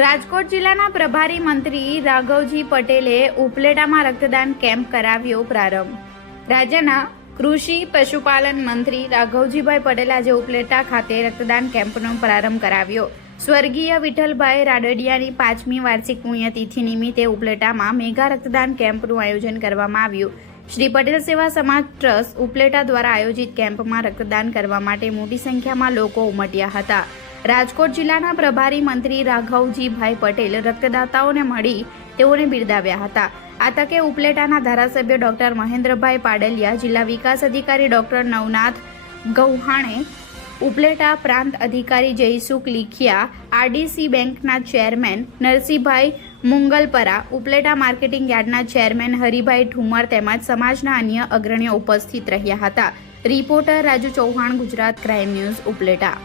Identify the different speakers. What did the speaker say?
Speaker 1: રાજકોટ જિલ્લાના પ્રભારી મંત્રી રાઘવજી પટેલે ઉપલેટામાં રક્તદાન કેમ્પ કરાવ્યો પ્રારંભ. રાજ્યના કૃષિ પશુપાલન મંત્રી રાઘવજીભાઈ પટેલ આજે ઉપલેટા ખાતે રક્તદાન કેમ્પનો પ્રારંભ કરાવ્યો. સ્વર્ગીય વિઠ્ઠલભાઈ રાડડિયાની પાંચમી વાર્ષિક પુણ્યતિથિ નિમિત્તે ઉપલેટામાં મેગા રક્તદાન કેમ્પનું આયોજન કરવામાં આવ્યું. શ્રી પટેલ સેવા સમાજ ટ્રસ્ટ ઉપલેટા દ્વારા આયોજિત કેમ્પમાં રક્તદાન કરવા માટે મોટી સંખ્યામાં લોકો ઉમટ્યા હતા. રાજકોટ જિલ્લાના પ્રભારી મંત્રી રાઘવજીભાઈ પટેલ રક્તદાતાઓને મળી તેઓને બિરદાવ્યા હતા. આ તકે ઉપલેટાના ધારાસભ્ય ડોક્ટર મહેન્દ્રભાઈ પાડલિયા, જિલ્લા વિકાસ અધિકારી ડોક્ટર નવનાથ ગૌહાણે, ઉપલેટા પ્રાંત અધિકારી જયસુખ લીખિયા, આરડીસી બેંકના ચેરમેન નરસિંહભાઈ મુંગલપરા, ઉપલેટા માર્કેટિંગ યાર્ડના ચેરમેન હરિભાઈ ઠુમર તેમજ સમાજના અન્ય અગ્રણીઓ ઉપસ્થિત રહ્યા હતા. Reporter Raju Chauhan, Gujarat crime news, Upleta.